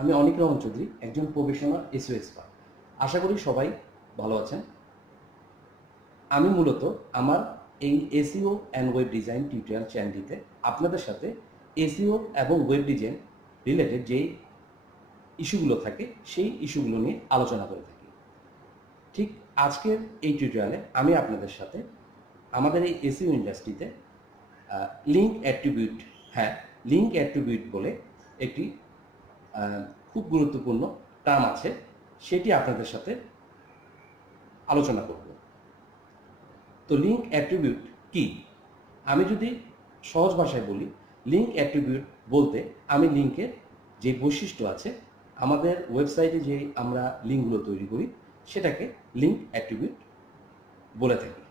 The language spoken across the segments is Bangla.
আমি অনিক রহমান চৌধুরী, একজন প্রফেশনাল এসইও এক্সপার্ট। আশা করি সবাই ভালো আছেন। আমি মূলত আমার এই SEO and web design tutorial চ্যানেলটিতে আপনাদের সাথে এসইও এবং ওয়েব ডিজাইন রিলেটেড যেই ইস্যুগুলো থাকে সেই ইস্যুগুলো নিয়ে আলোচনা করে থাকি। ঠিক আজকের এই টিউটোরিয়ালে আমি আপনাদের সাথে আমাদের এই এসইও ইন্ডাস্ট্রিতে লিঙ্ক অ্যাট্রিবিউট, লিঙ্ক অ্যাট্রিবিউট বলে একটি খুব গুরুত্বপূর্ণ টার্ম আছে, সেটি আপনাদের সাথে আলোচনা করব। তো লিঙ্ক অ্যাট্রিবিউট কি? আমি যদি সহজ ভাষায় বলি, লিঙ্ক অ্যাট্রিবিউট বলতে আমি লিঙ্কের যে বৈশিষ্ট্য আছে, আমাদের ওয়েবসাইটে যে আমরা লিঙ্কগুলো তৈরি করি সেটাকে লিঙ্ক অ্যাট্রিবিউট বলে থাকি।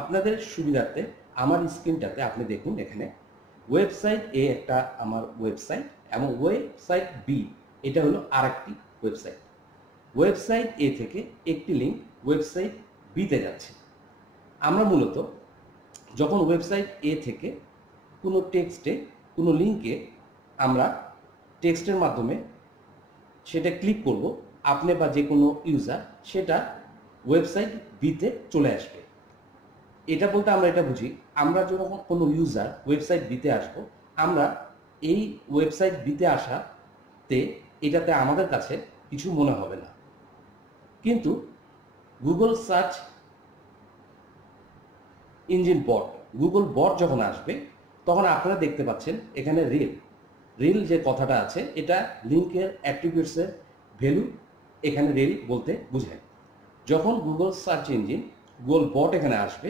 আপনাদের সুবিধার্থে আমার স্ক্রিনটাতে আপনি দেখুন, এখানে ওয়েবসাইট এ একটা আমার ওয়েবসাইট এবং ওয়েবসাইট বি এটা হলো আরেকটি ওয়েবসাইট। ওয়েবসাইট এ থেকে একটি লিঙ্ক ওয়েবসাইট বিতে যাচ্ছে। আমরা মূলত যখন ওয়েবসাইট এ থেকে কোনো টেক্সটে, কোনো লিঙ্কে আমরা টেক্সটের মাধ্যমে সেটা ক্লিক করব, আপনি বা যে কোনো ইউজার সেটা ওয়েবসাইট বিতে চলে আসবে। এটা বলতে আমরা এটা বুঝি, আমরা যখন কোনো ইউজার ওয়েবসাইট বিতে আসবো, আমরা এই ওয়েবসাইট বিতে আসাতে এটাতে আমাদের কাছে কিছু মনে হবে না, কিন্তু গুগল সার্চ ইঞ্জিন বট, গুগল বট যখন আসবে তখন আপনারা দেখতে পাচ্ছেন এখানে রিল যে কথাটা আছে, এটা লিঙ্কের অ্যাট্রিবিউটসের ভ্যালু এখানে রিল বলতে বোঝায়। যখন গুগল সার্চ ইঞ্জিন, গুগল বট এখানে আসবে,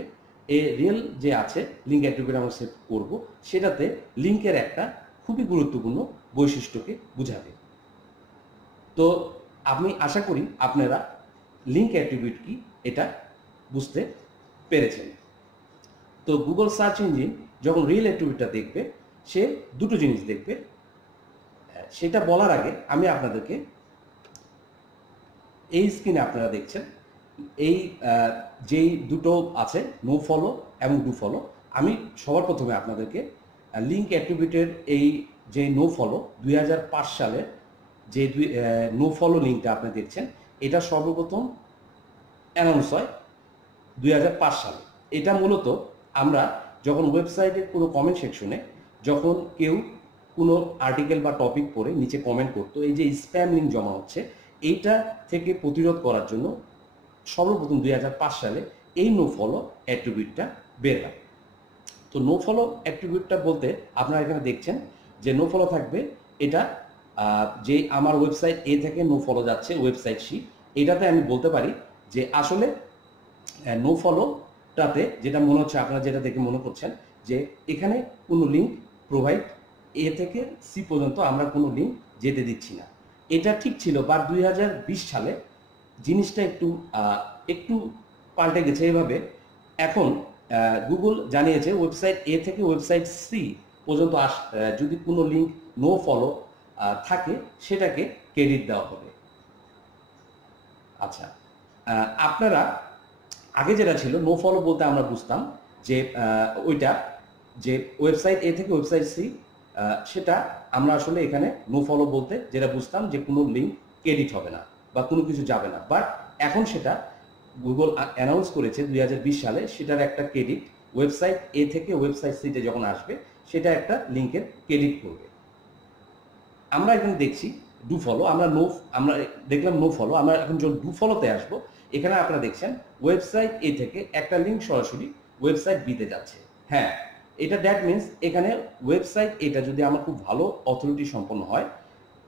এই রিল যে আছে লিঙ্ক অ্যাট্রিবিউট আমরা সেট করব, সেটাতে লিঙ্কের একটা খুবই গুরুত্বপূর্ণ বৈশিষ্ট্যকে বোঝাবে। তো আমি আশা করি আপনারা লিঙ্ক অ্যাট্রিবিউট কি এটা বুঝতে পেরেছেন। তো গুগল সার্চ ইঞ্জিন যখন রিল অ্যাট্রিবিউটটা দেখবে, সে দুটো জিনিস দেখবে। সেটা বলার আগে আমি আপনাদেরকে এই স্ক্রিনে আপনারা দেখছেন এই যেই দুটো আছে, নো ফলো এবং ডু ফলো। আমি সবার প্রথমে আপনাদেরকে লিঙ্ক অ্যাট্রিবিউটের এই যে নো ফলো 2005 সালে যে নো ফলো লিঙ্কটা আপনি দেখছেন, এটা সর্বপ্রথম অ্যানাউন্স হয় 2005 সালে। এটা মূলত আমরা যখন ওয়েবসাইটের কোনো কমেন্ট সেকশনে যখন কেউ কোনো আর্টিকেল বা টপিক পড়ে নিচে কমেন্ট করতো, এই যে স্প্যাম লিঙ্ক জমা হচ্ছে, এইটা থেকে প্রতিরোধ করার জন্য সর্বপ্রথম 2005 সালে এই নো ফলো অ্যাট্রিবিউটটা বের হয়। তো নো ফলো অ্যাট্রিবিউটটা বলতে আপনারা এখানে দেখছেন যে নো ফলো থাকবে, এটা যে আমার ওয়েবসাইট এ থেকে নো ফলো যাচ্ছে ওয়েবসাইট সি, এটাতে আমি বলতে পারি যে আসলে নো ফলোটাতে যেটা মনে হচ্ছে, আপনারা যেটা দেখে মনে করছেন যে এখানে কোনো লিঙ্ক প্রোভাইড, এ থেকে সি পর্যন্ত আমরা কোনো লিঙ্ক যেতে দিচ্ছি না। এটা ঠিক ছিল, বা 2020 সালে জিনিসটা একটু পাল্টে গেছে। এভাবে এখন গুগল জানিয়েছে ওয়েবসাইট এ থেকে ওয়েবসাইট সি পর্যন্ত যদি কোনো লিঙ্ক নো ফলো থাকে সেটাকে ক্রেডিট দেওয়া হবে। আচ্ছা, আপনারা আগে যেটা ছিল নো ফলো বলতে আমরা বুঝতাম যে ওইটা যে ওয়েবসাইট এ থেকে ওয়েবসাইট সি, সেটা আমরা আসলে এখানে নো ফলো বলতে যেটা বুঝতাম যে কোনো লিঙ্ক ক্রেডিট হবে না বা কোনো কিছু যাবে না। বাট এখন সেটা গুগল অ্যানাউন্স করেছে 2020 সালে, সেটার একটা ক্রেডিট ওয়েবসাইট এ থেকে ওয়েবসাইট সিতে যখন আসবে সেটা একটা লিঙ্কের ক্রেডিট করবে। আমরা এখানে দেখছি ডু ফলো, আমরা দেখলাম নো ফলো, আমরা এখন যখন ডু ফলোতে আসবো, এখানে আপনারা দেখছেন ওয়েবসাইট এ থেকে একটা লিঙ্ক সরাসরি ওয়েবসাইট বিতে যাচ্ছে। হ্যাঁ, এটা দ্যাট মিনস এখানে ওয়েবসাইট এটা যদি আমার খুব ভালো অথরিটি সম্পন্ন হয়,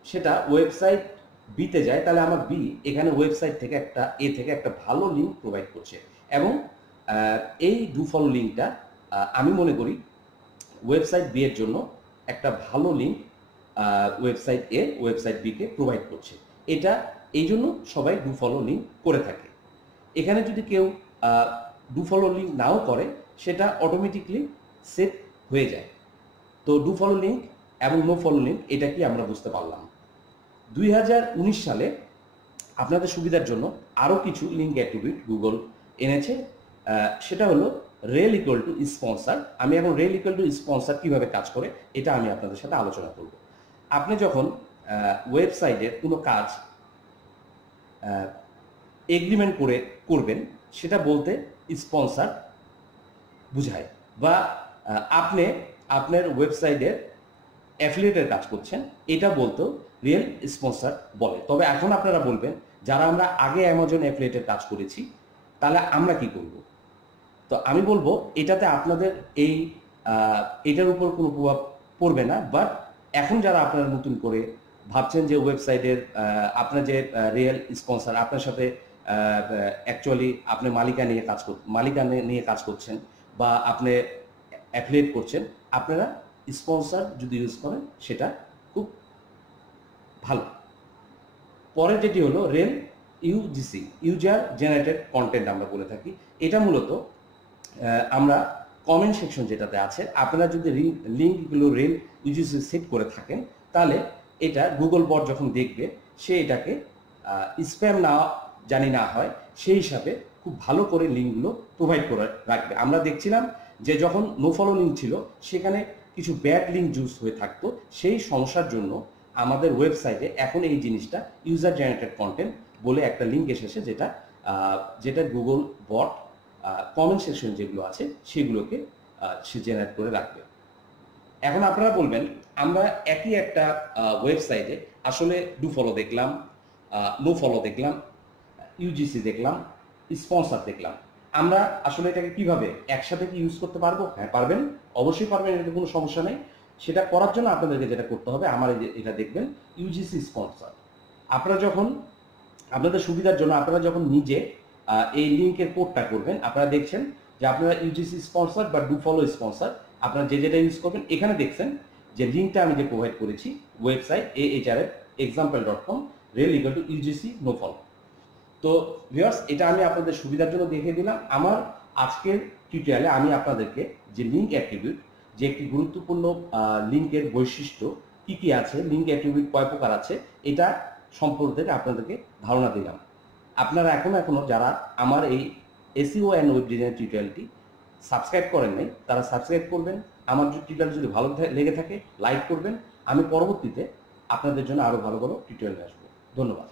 সেটা ওয়েবসাইট বিতে যায়, তাহলে আমার বি এখানে ওয়েবসাইট থেকে একটা ভালো লিঙ্ক প্রোভাইড করছে। এবং এই ডু ফলো লিঙ্কটা আমি মনে করি ওয়েবসাইট বি এর জন্য একটা ভালো লিঙ্ক ওয়েবসাইট এ ওয়েবসাইট বিকে প্রোভাইড করছে। এটা এই জন্য সবাই ডু ফলো লিঙ্ক করে থাকে। এখানে যদি কেউ ডু ফলো লিঙ্ক নাও করে, সেটা অটোমেটিকলি সেট হয়ে যায়। তো ডু ফলো লিঙ্ক এবং নো ফলো লিঙ্ক এটা কি আমরা বুঝতে পারলাম। 2019 সালে আপনাদের সুবিধার জন্য আরও কিছু লিঙ্ক অ্যাট্রিবিউট গুগল এনেছে, সেটা হলো রেল ইকুয়াল টু স্পন্সার। আমি এখন রেল ইকুয়াল টু স্পন্সার কীভাবে কাজ করে এটা আমি আপনাদের সাথে আলোচনা করব। আপনি যখন ওয়েবসাইটের কোনো কাজ এগ্রিমেন্ট করবেন, সেটা বলতে স্পন্সর বুঝায়, বা আপনি আপনার ওয়েবসাইটের অ্যাফিলিয়েটের কাজ করছেন, এটা বলতেও রিয়েল স্পন্সর বলে। তবে এখন আপনারা বলবেন, যারা আমরা আগে অ্যামাজন অ্যাফিলিয়েটের কাজ করেছি তাহলে আমরা কি করব? তো আমি বলবো এটাতে আপনাদের এটার উপর কোনো প্রভাব পড়বে না। বাট এখন যারা আপনারা নতুন করে ভাবছেন যে ওয়েবসাইটের আপনার যে রিয়েল স্পন্সর আপনার সাথে অ্যাকচুয়ালি আপনি মালিকা নিয়ে কাজ করছেন বা আপনি অ্যাফিলিয়েট করছেন, আপনারা স্পন্সর যদি ইউজ করেন সেটা খুব ভালো। পরে যেটি হলো rail UGC, user generated content আমরা বলে থাকি। এটা মূলত আমরা কমেন্ট সেকশন যেটাতে আছে, আপনারা যদি লিঙ্কগুলো রেল ইউজিসি সেট করে থাকেন, তাহলে এটা গুগল বট যখন দেখবে সে এটাকে স্প্যাম না হয় সেই হিসাবে খুব ভালো করে লিঙ্কগুলো প্রোভাইড করে রাখবে। আমরা দেখছিলাম যে যখন নো ফলো লিঙ্ক ছিল সেখানে কিছু ব্যাড লিঙ্ক ইউজ হয়ে থাকতো। সেই সমস্যার জন্য আমাদের ওয়েবসাইটে এখন এই জিনিসটা ইউজার জেনারেটেড কন্টেন্ট বলে একটা লিঙ্ক এসেছে, যেটা গুগল বট কমেন্ট সেকশন যেগুলো আছে সেগুলোকে সে জেনারেট করে রাখবে। এখন আপনারা বলবেন, আমরা একই একটা ওয়েবসাইটে আসলে ডু ফলো দেখলাম, নো ফলো দেখলাম, ইউজিসি দেখলাম, স্পন্সর দেখলাম, আমরা আসলে এটাকে কিভাবে একসাথে কি ইউজ করতে পারবো? হ্যাঁ পারবেন, অবশ্যই পারবেন, এটাতে কোনো সমস্যা নেই। সেটা করার জন্য আপনাদেরকে যেটা করতে হবে, আমার এটা দেখবেন ইউজিসি স্পন্সর। আপনাদের সুবিধার জন্য আপনারা যখন নিজে এই লিঙ্কের কোডটা করবেন, আপনারা দেখছেন যে আপনারা ইউজিসি স্পন্সর বা ডু ফলো স্পন্সর আপনারা যেটা ইউজ করবেন, এখানে দেখছেন যে লিঙ্কটা আমি যে প্রোভাইড করেছি website ahrefexample.com rel equal to UGC no follow. তো ভিউয়ার্স, এটা আমি আপনাদের সুবিধার জন্য দেখিয়ে দিলাম। আমার আজকের টিউটোরিয়ালে আমি আপনাদেরকে যে লিঙ্ক অ্যাট্রিবিউট, যে একটি গুরুত্বপূর্ণ লিঙ্কের বৈশিষ্ট্য কি কি আছে, লিঙ্ক অ্যাট্রিবিউট কয় প্রকার আছে, এটা সম্পর্কে আপনাদেরকে ধারণা দিলাম। আপনারা এখনো যারা আমার এই এসইও অ্যান্ড ওয়েব ডিজাইন টিউটোরিয়ালটি সাবস্ক্রাইব করেন নাই, তারা সাবস্ক্রাইব করবেন। আমার টিউটোরিয়াল যদি ভালো লেগে থাকে লাইক করবেন। আমি পরবর্তীতে আপনাদের জন্য আরও ভালো ভালো টিউটোরিয়াল আসবো। ধন্যবাদ।